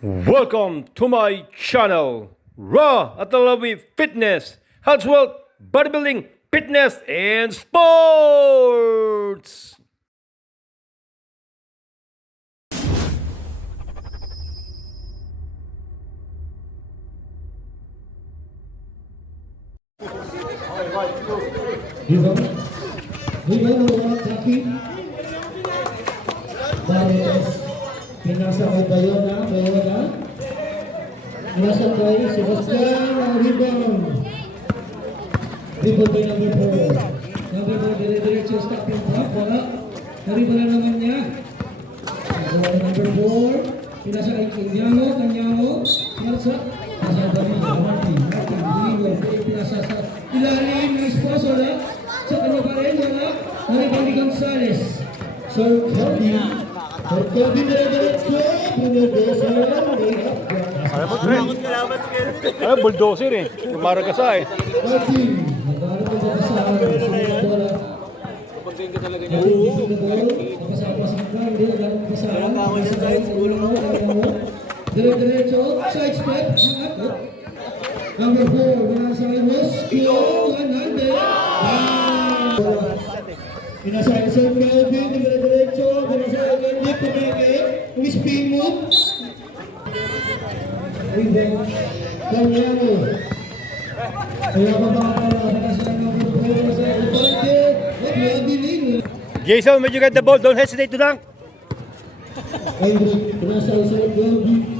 Welcome to my channel, Raw Atalawi Fitness, Health, Wealth, Bodybuilding, Fitness, and Sports! Pinasa kay Bayona. Pinasa kay Sebastian ang rebound. Rebound kay number 4. Number 4, dire-diretso stop yung drop. Wala. Narebound na naman niya. Number 4. Pinasa kay Kanyamo. Pinasa. Pinasa kay Martin. Pinasa sa ilalim ng sponsor. Sa kanya pa rin. Wala. Narebound ni Gonzales. So, Corby dire-diretso, bulldozer, bulldozer eh. Kumara ka sa eh. Martin, nagkaroon ko ba sa bola? Pagkain ka talaga niya. Napasapos ng plan, hindi nagkaroon ko sa dire-diretso, side step, number 4, nasa Imus, Kyo, 100. Pinasa sa Kelvin, dire-diretso, pinasa sa Kelvin, pumeke, spin move. Rebound, Kanyamo. Kaya mababa sa number 4 sa Iparte, Mabiling. Jason, when you get the ball, don't hesitate to dunk. Hendrik, pinasa sa Kelvin.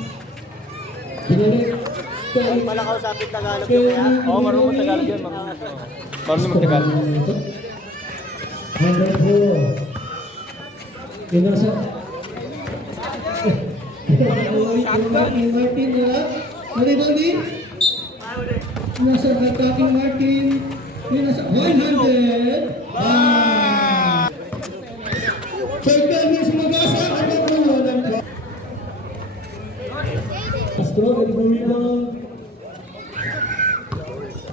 Pala kausapin Tagalog yung kaya? Oo, marunong mag-Tagalog yan. Marunong mag-Tagalog. Number 4. Pinasa. Martin nila. Maribali. Pinasa attacking Martin. Pinasa 100. Sir Kelvin Sumagasa. Ano po yun? Astro, ready for rebound.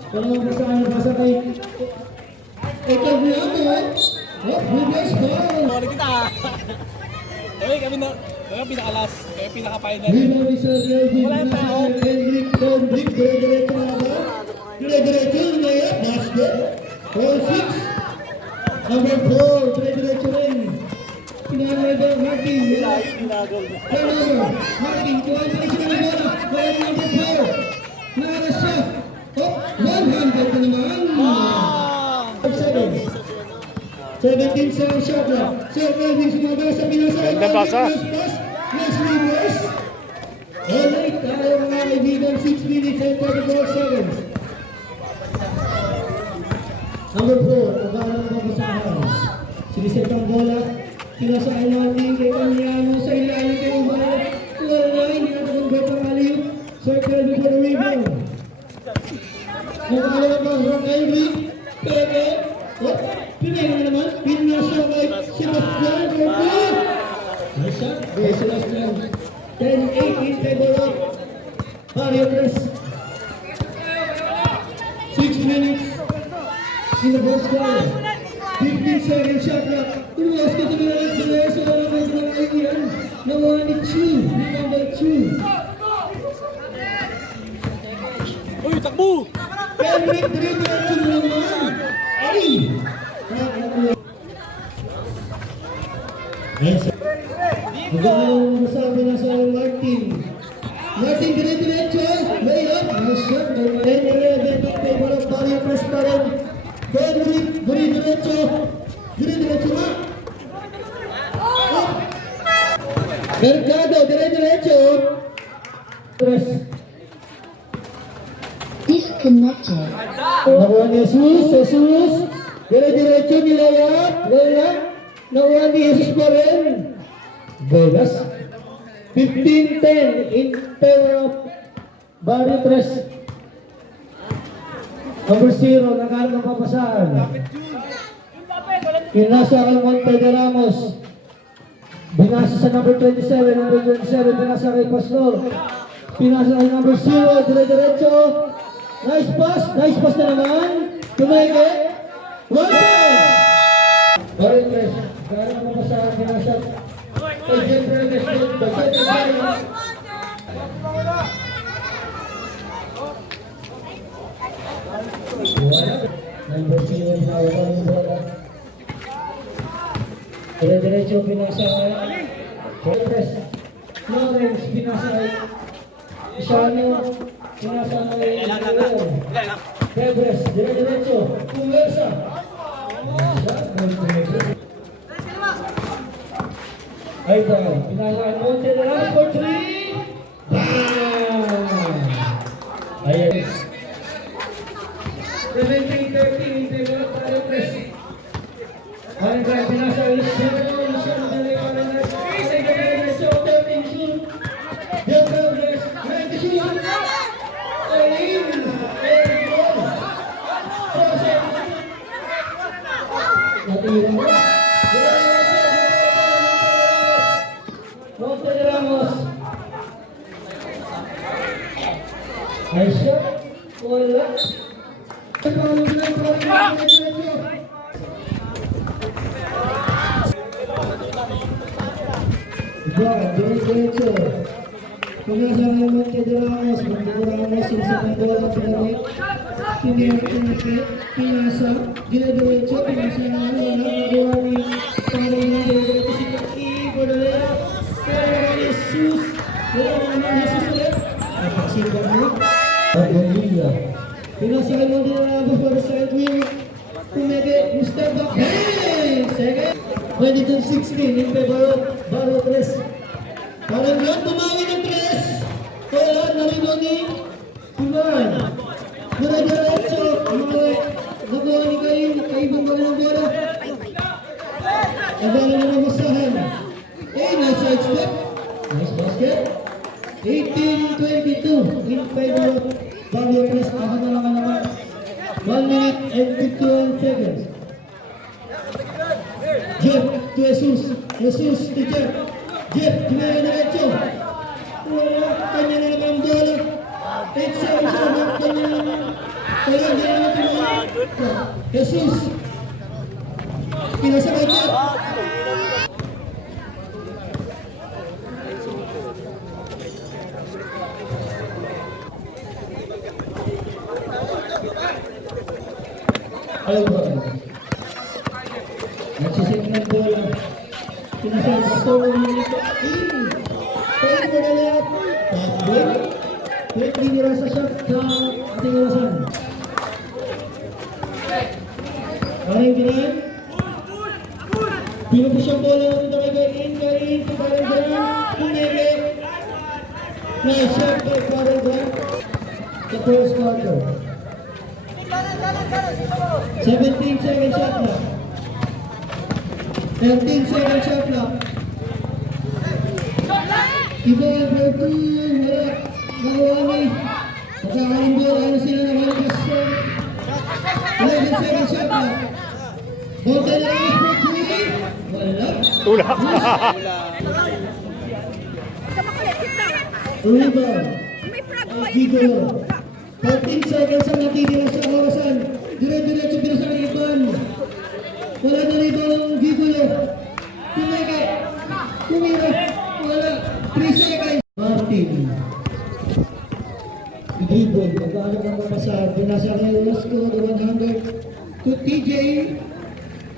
Parang basa kay Kanyamo. Reverse ball. Sorry kita. Kami pinakalas. Kami pinaka-final. Rebound ni Sir Kelvin. Wala yung tao. Hendrik, dire-diretso na ba? Dire-diretso, layup, basket. 4-6. Number 4, dire-diretso rin. Pinanay Martin. Turnover. Martin, kuha pa rin sila ng bola. Wala yung number 4. Naras siya. 100 na naman. 17 sa shot na. Sir Kelvin Sumagasa, pinasa. Ganda pasa. Next reverse. Alright, tayo mga kaibigan, 6 minutes and 34 seconds. Number 4, pagkaroon ng pagkasahan. Siniset ang bola. Pinasaan natin kay Kanyamo sa ilalim kay Umalat. Wala na, hindi na convert ang aliw. Sir Kelvin for the rebound. Nagkakaroon pa, Rock Henry. Peke. Pinay na naman. Pinasa kay Sebastian. Nice shot. Kay Sebastian. 10-8 in favor of Barrio Tres. 6 minutes in the first quarter. 15 seconds shot clock. Tumas ka ito na lang tuloy sa oras ng mga kaibigan. Nawa ni Chu. Number 2. Uy, takbo! Henrik, dire-diretso na naman. Ay! Yes. Magandang masabi na sa Martin. Martin, dire-diretso. Layup. Nice shot. 10-11 in favor of Barrio Tres pa rin. Henrik, dire-diretso. Dire-diretso na. Mercado, dire-diretso. Tres. Disconnected. Nakuha ni Jesus. Dire-diretso nilayap. Nakuha ni Jesus pa rin. Vegas. 15-10 in favor of Barrio Tres. Number 0, nakaroon ng papasahan. Pinasa kay Monte de Ramos. Binasa sa number 27. Number 27, pinasa kay Pastor. Pinasa kay number 0, dire-diretso. Nice pass na naman. Tumeke. 1-10. Barrio Tres. Nakaroon ng papasahan. Pinasa kay Jeffrey Nesbitt. Wala. Number 0 pinawala ng bola. Dire-diretso pinasa Flores. Flores pinasa Isano. Pinasa Flores. Dire-diretso. Pumersa. Ay ba, pinasa kay Monte de Ramos for 3. Bam! Ayan. 17-13, Integral para Press. Ang drive pinasa ulit sa Luciano Dele para na Diretso, 13 shoot. Del Progress, 90 shoot. Ayun! Ayun! Natira mo. Monte de Ramos. Ay shot. Wala. Diretso. Pinasa kay Monte de Ramos. Monte de Ramos yung sa bola pinabit. Pinasa. Diretso. Pinasa na wala. Nagawa ni Pare na diretso si Kaki. Bodalera. Pero Jesus. Wala naman Jesus ulit. Napagsipa mo. Bonilla. Pinasa kay Monte de Ramos for the side wing. Pumege. Mr. Back. Hey! Second. 22-16 in favor of Barro Press. Parang yun, tumawin ng press. Kaya narino ni Kuman. Dire-diretso. Nagawa ni Kaibang ba ng bola? Nagala na ng masahan. Nice side step. Nice basket. 18-22 in favor of Barro Press. Ako na naman. 1 minute and 51 seconds. Jeff to Jesus. Jesus to Jeff. Jeff, diretso. Wala, kanya na naman ang bola. 8 seconds siya, kanya na naman. Kaya hindi na naman tumawa. Jesus. Pinasakay Jeff. Alam ba? Nagsisip ng bola. Pinasal sa solo nito. Kaya ko na lahat. Takbol. Kaya dinira sa shot sa ating orasan. Maraming dinan. Pinapos siyang bola natin na kagayin. Karin, Karen Grant. Pumege. Nice shot by Karen Grant. Sa first quarter. 17 second shot na. 13 second shot clock. Iba yung Bertu, wala. Nakawami. Magkakalimbol, ano sila na malakas. 11 second shot clock. Monte de Ramos for 3. Wala. Tula. Rebound. Gigolo. 13 seconds ang natitira sa orasan. Dire-diretso pinasa ng Iban. Wala na rito ang Gigolo. Tumeke. Tumira. Wala. 3 seconds. Martin. Dribble. Magkaalam ang mapasa. Pinasa kay Rosco. The 100. To TJ.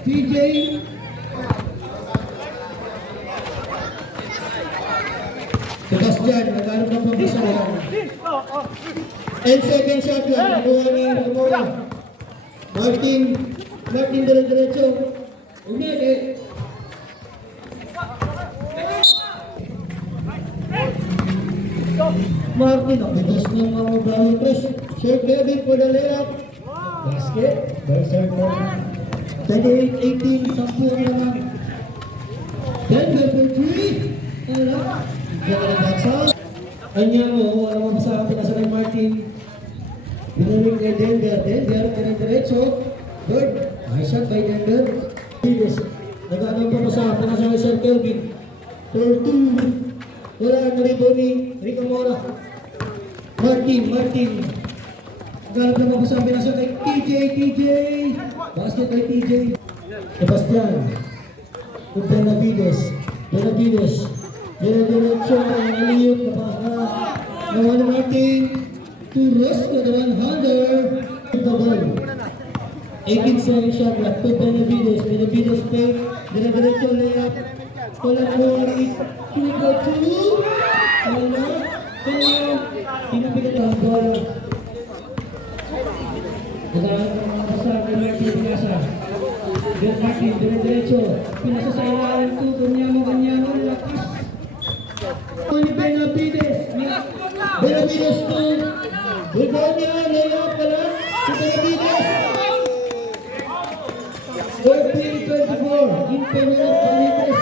TJ. Sebastian. Magkaalam ang mapasa. 10 seconds shot lang. Nakuha ni Ramona. Martin dire-diretso. Umeke. Martin, ang bigas ng mga Barro Press. Short Kevin for the layup. Basket. By circle. 28-18. 10 naman. Denver for 3. Wala. Diyan na nagsaw. Anya mo, wala mo sa akin nasa kay Martin. Binuling kay Denver. Denver, dire-diretso. Good. Nice shot by Denver. Nag-ano pa sa kay Sir Kelvin. For 2. Wala na rin ni Rico Mora. Martin. Naghanap na mapasabi na siya kay TJ. Basket kay TJ. Sebastian. Benavides. Dire-diretso ang aliyot na pasa. Nawan Martin. To Rosco the one-hander. The ball. 18 seconds shot clock to Benavides. Benavides fake. Dire-diretso layup. Walang worry. Tugo to. Wala. Kanya. Pinapigat ang bola. Nagalang ng mga basa. Martin Pinasa. Martin dire-diretso. Pinasa sa ilalim to. Kanyamo. Lakas. Tony Benavides. Benavides to. Begonia. Layup pala. Si Benavides. 14-24. Imperial Benavides.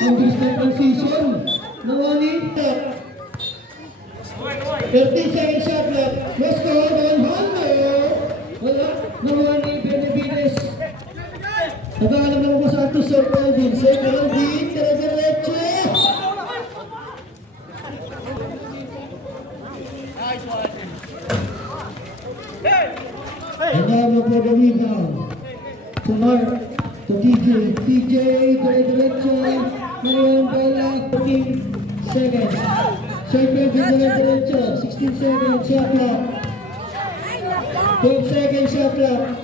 Ang bilis ng transition. Nawani. 13 seconds shot clock. Rosco, one-hander. Wala. Nawani Benavides. Nag-aalam naman sa ato Sir Calvin. Sir Calvin, dire-diretso. And now for the rebound. To Mark, to TJ. TJ, dire-diretso. Ngayon, bola, 14 seconds. Sir Calvin, dire-diretso. 16 seconds, shot clock. 12 seconds, shot clock.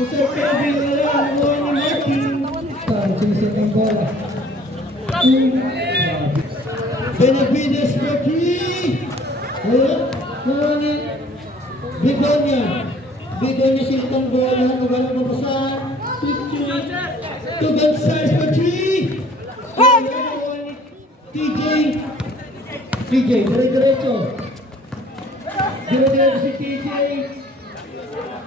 To Sir Calvin, wala. Nawani Martin. Sinisipang bola. Benavides for 3. Wala. Nawani. Begonia. Begonia silitang bola. Nawalang mabasahan. To Gonzales for 3. Wala. Nawani. TJ. Dire-diretso. Dire-diretso si TJ.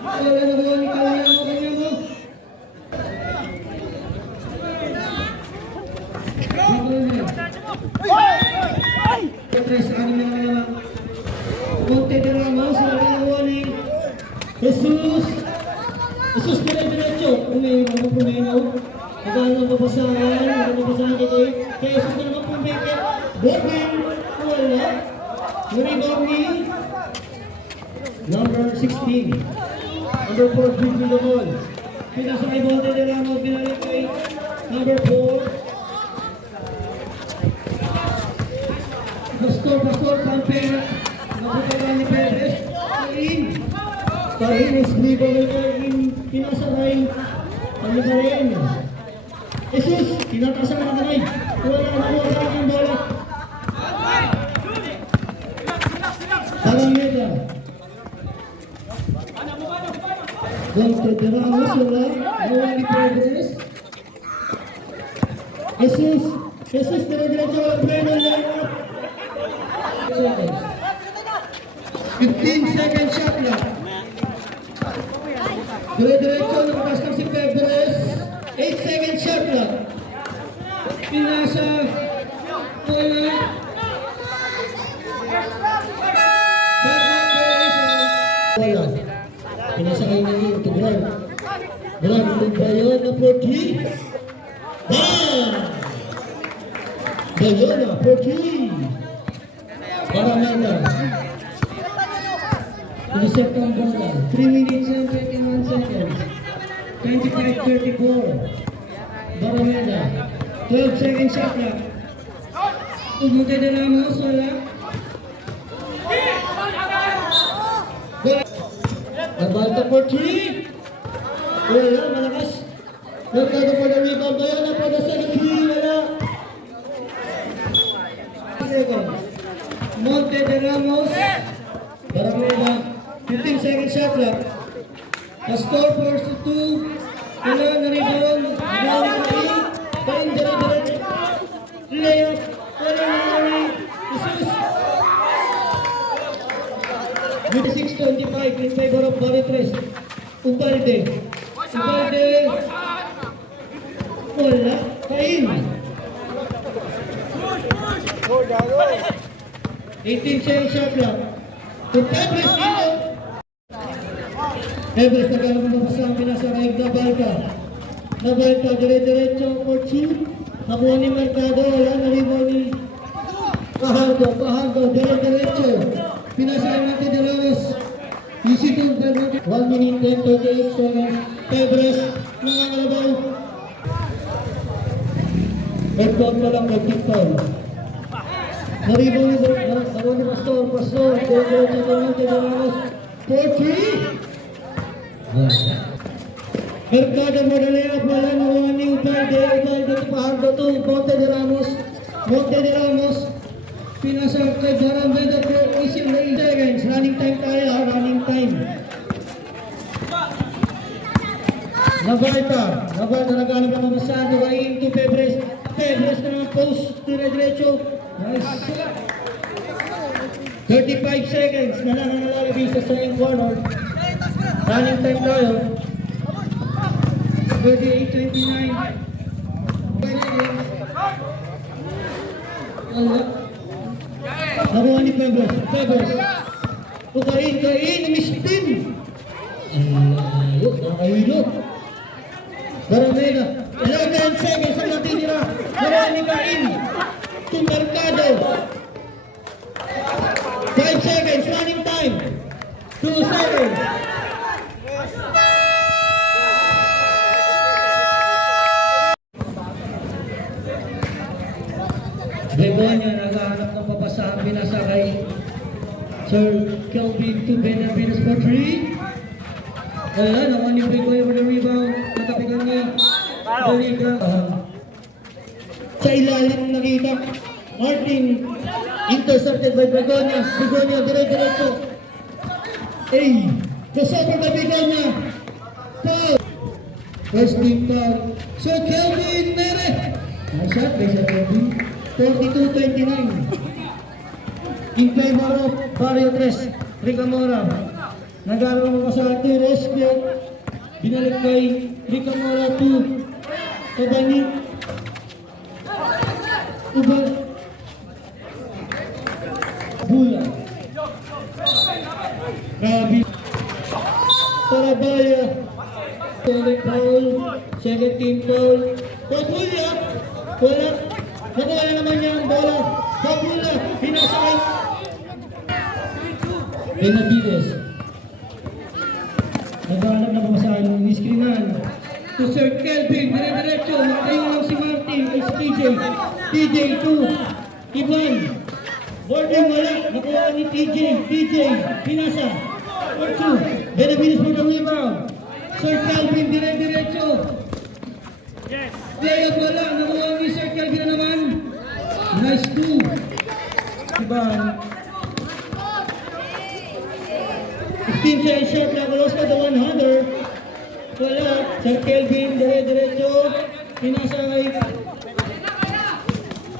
Wala na nawani. Kaya mo. Monte de Ramos, warning. Jesus dire-diretso. Pumayaw. Nagalang ang babasahan dito. Kaya Jesus na naman pumikit. Bogin. Wala. Rebound ni number 16. Number 4, Biggie Lamol. Pinasa kay Monte de Ramos. Pinalik kay number 4. Pastor, campaign. Nakatawa ni Perez. Kain is rebound. Pinasaray. Ano ba rin? Jesus, tinatasa ka na kanay. Wala ang bola. Talameda. Monte de Ramos, wala. Wala ni Perez. Jesus, dire-diretso ang pleno layup. 15 seconds shot clock. Dire-diretso nakatas ng si Perez. 8 seconds shot clock. Pinasa. Wala. Wala. Pinasa kayo na yun. Grant. Bayon na 40. Bam! Bayon na 40. Paramana. Inisip ang bola. 3 minutes and 21 seconds. 25-34. Paramana. 12 seconds shot clock. Monte de Ramos, wala. Bola. Nabalta for 3. Wala, malakas. Nagkado for the rebound. Bayan na for the second 3. Wala. Seconds. Monte de Ramos. Paramana. 15 seconds shot clock. The score first to 2. Wala na rebound. Kain dire-diretso. Layup. Wala na rin. Jesus. 26-25 in favor of Baritres. Ubalde. Wala. Kain. 18 seconds shot clock. To Tebres dito. Tebres nagkaroon ng mapasang pinasakaig na Balta. Dire-diretso for 2. Nakuha ni Mercado. Wala na rebound ni Pajardo. Dire-diretso. Pinasakaig natin de Ramos. Easy to 1 minute 10-38 seconds. Tebres nangangalabaw. Third foul pa lang, third team foul. Naribaw ni Pastor, Monte de Ramos, 4-3. Mercado Madalena, wala na wani, Ubalde Pahardo to, Monte de Ramos, pinasa kay Baram Veda for 8 seconds, running time tayo, running time. Navarta naghanap ng masado, into Pebres na ng post, dire-diretso, nice. 35 seconds na lang ang nalalagay sa second corner. Running time tayo. 38-29. Nakuha ni Pebres. Kain, mistin. Ay, nakahilo. Baramega, 11 seconds ang natitira. Nakuha ni Kain. To Mercado. 5 seconds, running time. 2 seconds. Begonia naghahanap ng papasahan, binasa kay Sir Kelvin to Benavides for 3. Wala, nakuha ni Begonia for the rebound. Natapikan ni Boniga. Sa ilalim nakita, Martin intercepted by Begonia. Begonia dire-diretso. Crossover by Begonia. Foul. First team foul. Sir Kelvin Mere. Nice shot by Sir Kelvin. 42-29. In favor of Barrio 3, Ricamora. Nag-aaral mo sa rescue. Binalik kay Ricamora 2. Kabani. Bula. Rabi. Tarabaya. Foul. Second team foul. Pagulya. Wala. Nakuha na naman niya ang bola. Pagula. Pinasakay. Benavides. Naghahanap na pamasahan ng iskrinan. To Sir Kelvin. Dire-diretso. Nakayo lang si Martin. Is TJ. TJ 2. Ivan. Boarding wala. Nakuha ni TJ. Pinasa. For 2. Benavides for the rebound. Sir Kelvin. Dire-diretso. Layup wala. Nakuha ni Sir Kelvin na naman. Nice 2. Ivan. 15 seconds shot na. Close na the 100. Wala. Sir Kelvin. Dire-diretso. Pinasa kay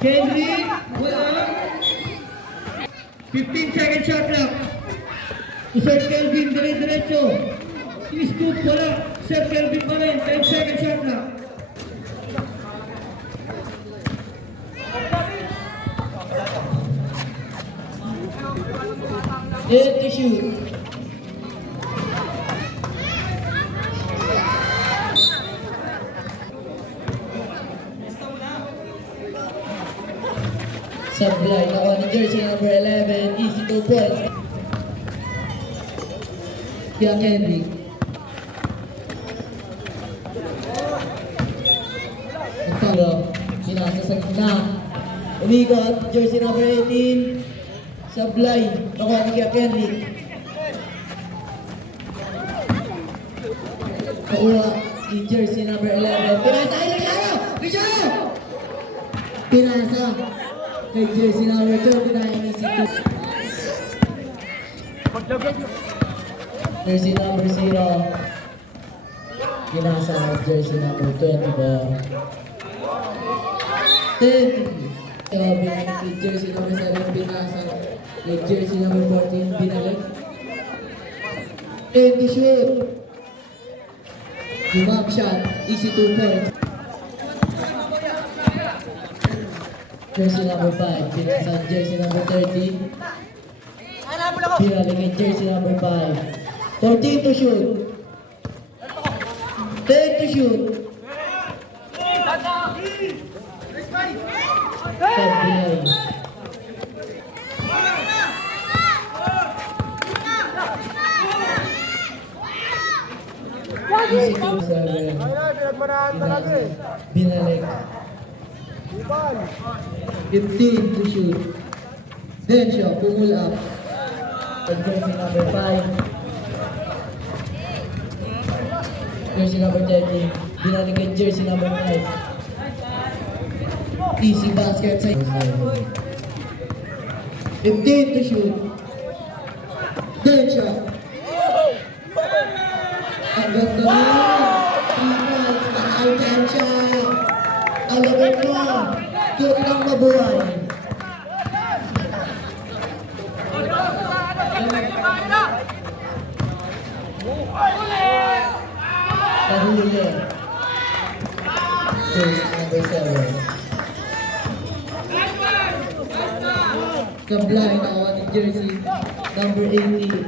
Kendrick. Wala. 15 seconds shot na. Sir Kelvin. Dire-diretso. Scoop. Wala. Sir Kelvin pa rin. 10 seconds shot na. To shoot. Sablay, nakuha ni jersey number 11, easy 2 points. Kaya Kenny. Nagtalo, sinasa sa gitna. Umikot, jersey number 18. Sablay, nakuha ni Kaya Kenny. Nakuha ni jersey number 11. Pinasa, ay naglaro! Richard! Pinasa. Kay jersey number 39, easy 2. Jersey number 0. Pinasa ng jersey number 24. 10. Kay jersey number 7, pinasa. Kay jersey number 14, binalik. 10 to shoot. Dumag shot, easy 2 points. Jersey number 5, pinasa jersey number 30. Binalik kay jersey number 5. 14 to shoot. 10 to shoot. Sablay. Easy 2 7. Binalik. 15 to shoot. Then siya, pull up. Jersey number 5. Jersey number 30. Binalik kay jersey number 5. Easy basket sa 15 to shoot. Then siya. Ang ganda na. 3 points. Nakautan siya. Alamin mo. Shoot lang mabuhay. Nahuli. Jersey number 7. Kablay na awan ni jersey number 80.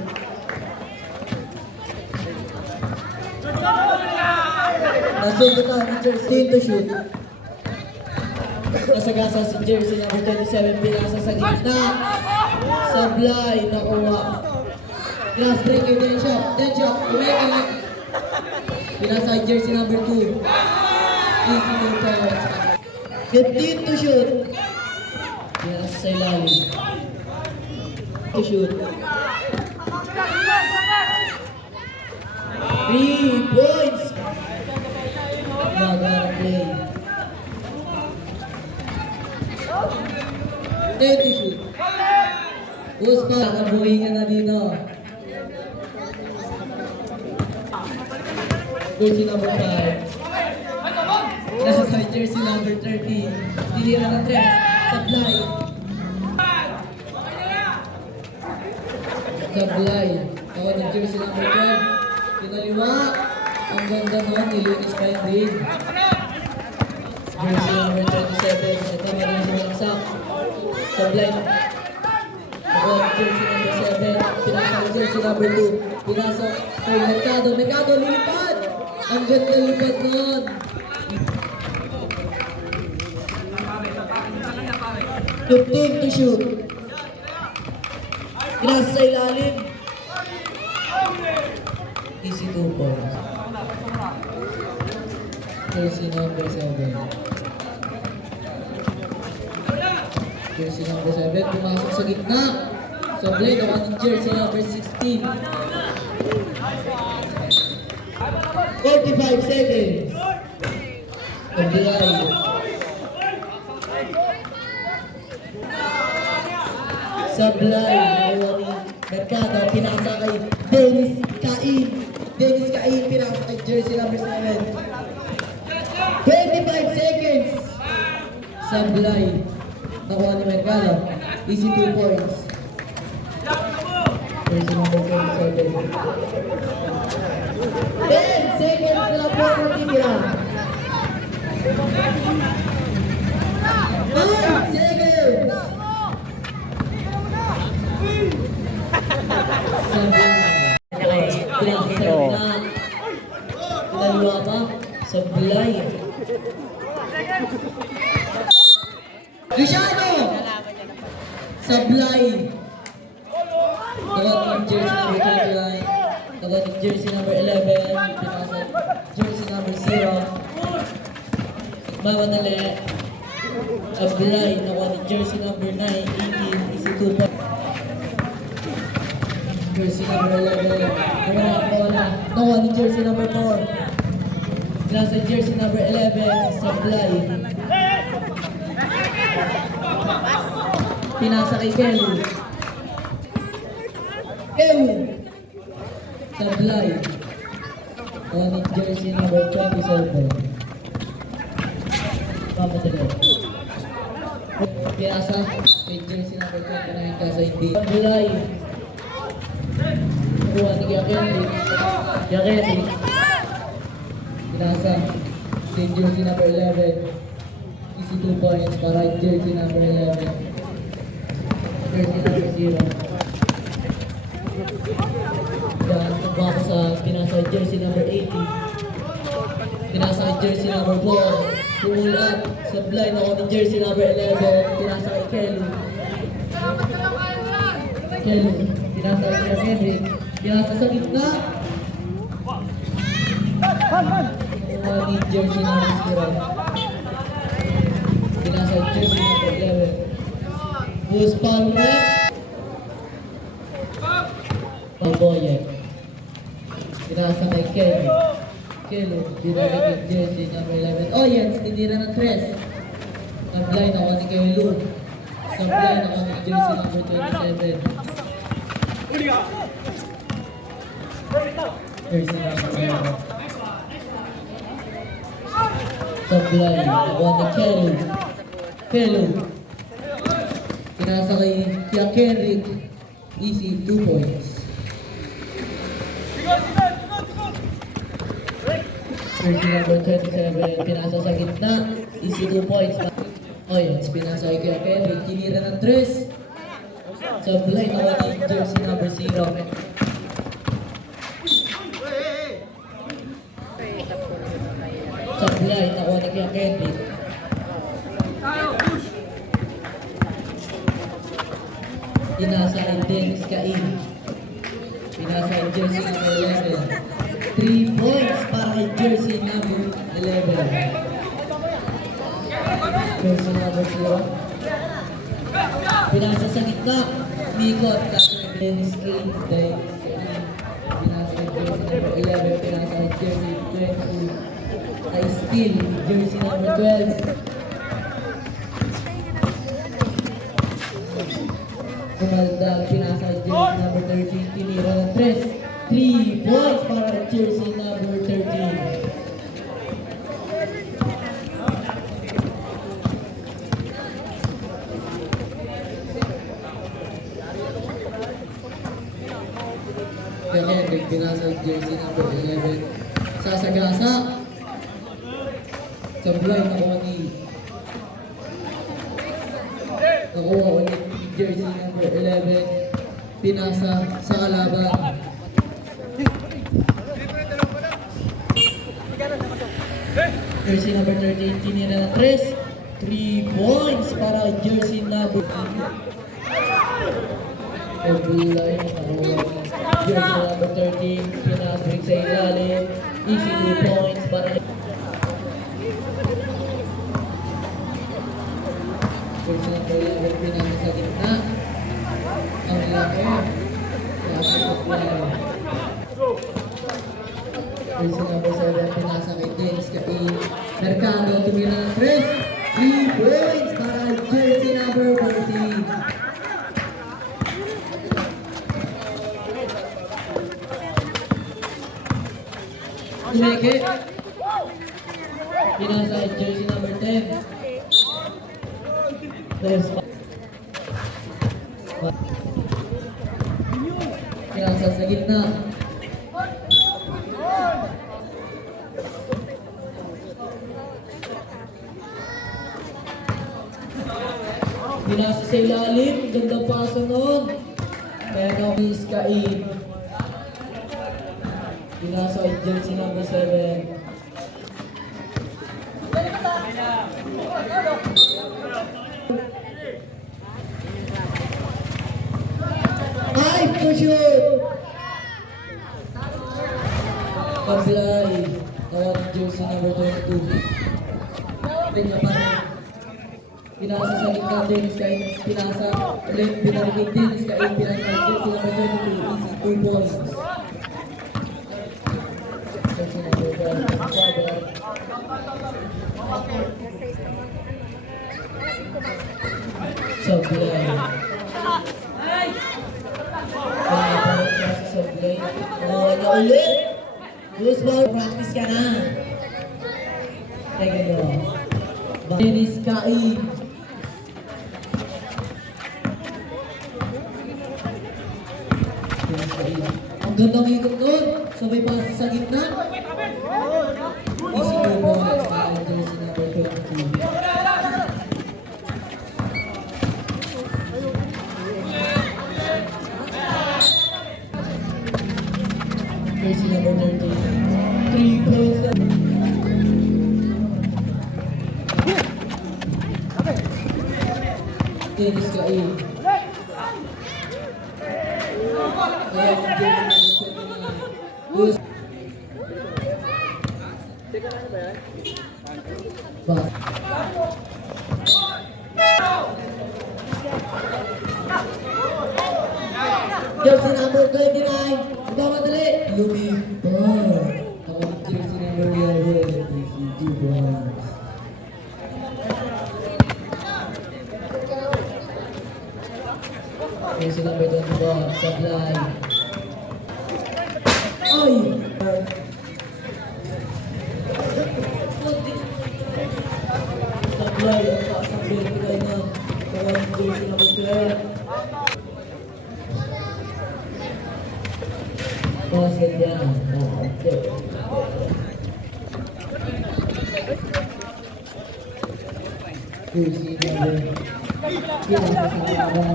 Nasundutan ni jersey to shoot. Nasagasa si jersey number 27. Pinasa sa gitna. Sablay nakuha. Glass break yung then shot. Then shot. Umekalik. Pinasa si jersey number 2. Easy 2 points. 15 to shoot. Pinasa sa ilalim. To shoot. 3 points. Magana play. 10 to shoot. Push pa. Nakabuhingan na dito. Jersey number 5. Nasa jersey number 30. Tinira ng 3. Sablay. Sablay. Tawag ng jersey number 12. Pinaliwa. Ang ganda nun. Nilinis pa yung ring. Jersey number 27. Ito meron na malaksak. Sablay. Tawag ng jersey number 7. Pinasa ng jersey number 2. Pinasa kay Mercado. Mercado lilipad. Ang ganda lipad nun. 15 to shoot. Pinasa sa ilalim. Easy 2 points. Jersey number 7. Jersey number 7. Pumasok sa gitna. Sablay naman ng jersey number 16. 45 seconds. Sablay. Sablay, nakuha ni Mercado, pinasa kay Dennis Cain. Dennis Cain, pinasa kay jersey number 7. 25 seconds. Sablay, nakuha ni Mercado. Easy 2 points. Jersey number 27. 10 seconds na po ng titira. 5 seconds. Dalawa pa, Sablay. Luciano! Sablay. Tagat ng jersey number 29. Tagat ng jersey number 11. Pinasa jersey number 0. Mamadali. Sablay. Tagat ng jersey number 9. 18. Easy 2 points. Jersey number 11. Nakuha ni jersey number 4. Nasa jersey number 11, Sablay. Pinasa kay Kelly. Kelly. Sablay. Nakuha ni jersey number 27. Mamadali. Pinasa kay jersey number 29 kasi hindi. Sablay. Nakuha ni Yaketi. Pinasa kay jersey number 11. Easy 2 points para kay jersey number 11. Jersey number 0. Yan, nagbako sa pinasa kay jersey number 80. Pinasa kay jersey number 4. Pull up. Sablay na ni jersey number 11. Pinasa kay Kelly. Kelly. Pinasa kay Henry. Pinasa sa gitna. Ni jersey number 0. Pinasa jersey number 11. Who's foul red? Maboye. Pinasa kay Kelly. Kelly, dinarag yung jersey number 11. Oh yes, tinira ng tres. Sablay na ni kay Lu. Sablay na ni jersey number 27. Jersey number 11. Sablay, nakuha ni Kelly. Kelly. Pinasa kay Kia Kenrick. Easy, 2 points. Jersey number 27, pinasa sa gitna. Easy 2 points. Oh yes, pinasa kay Kia Kenrick. Tinira ng tres. Sablay, nakuha ni jersey number 0. Sablay, nakuha ni Kia Kenrick. Pinasa kay Dennis Cain. Pinasa kay jersey number 11. 3 points para kay jersey number 11. Jersey number 0. Pinasa sa gitna. Mikot. Dennis Cain. Dennis Cain. Pinasa kay jersey number 11. Pinasa kay jersey 22. Kay Steel. Jersey number 12. Kumaldag, pinasa kay jersey number 13, tinira ng tres. 3 points para kay jersey number 13. Kaya pinasa kay jersey number 11. Sasagasa. Sablay, nakuha ulit jersey number 11. Pinasa sa kalaban. Jersey number 13, tinira ng tres. 3 points para jersey number 13. Pagulay, jersey number 13, pinasbring sa ilalim. Easy 2 points para jersey number 11, pinasa sa gitna. Ang laki. Pinasa sa play. Jersey number 7, pinasa kay Dennis Cain. Mercado, tumira ng tres. 3 points para jersey number 14. Tumeke. Pinasa kay jersey number 10. There's pinasa sa gitna. Pinasa sa ilalim. Gandang paso noon. Pero Miss Cain. Pinasa kay jersey number 7. Ay, to shoot! Paglay. Tawag jersey number 22. Tingnan pa rin. Pinasa sa gitna Dennis Cain. Pinasa ulit. Pinarikid Dennis Cain. Pinasa jersey number 22. Easy 2 points. Jersey number 12. Sablay. Sablay. Na ulit. Who's ball? Practice ka na. Teka nyo. Dennis Cain. Dennis Cain. Ang gandang ikot nun. Sabay pa sa gitna. Easy 2 points para jersey number 22. Jersey number 13. 3 points. Dennis Cain. Ayan, jersey number 29. Back. Jersey number 29. Nagmamadali. Lumipad. Ang jersey number 11. 22 points. Jersey number 21. Supply. Ay! Supply. Ang taas ang vertical na. Parang jersey number 12. Basket yan. Okay. Jersey number. Kinasasama.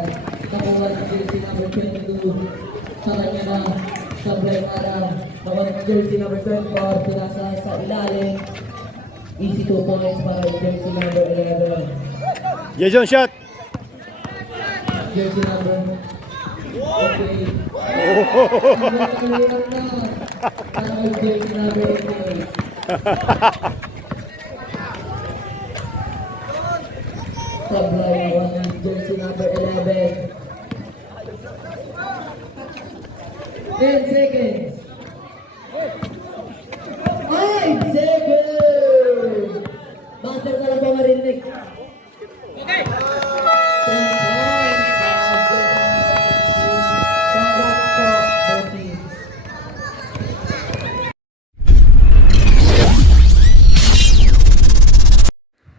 Nakuha ng jersey number 22. Sa kanya na. Sa break na. Nakuha ng jersey number 24. Pinasa sa ilalim. Easy 2 points para yung jersey number 11. Jason shot. Jersey number. Okay. Ang jersey number 88. Sablay ang jersey number 11. 10 seconds. 5 seconds. Master na lang ba marinig? Okay.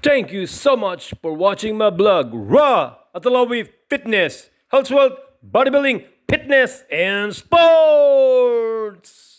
Thank you so much for watching my blog, Raw Atalawi Fitness, Health, Wealth, Bodybuilding, Fitness, and Sports.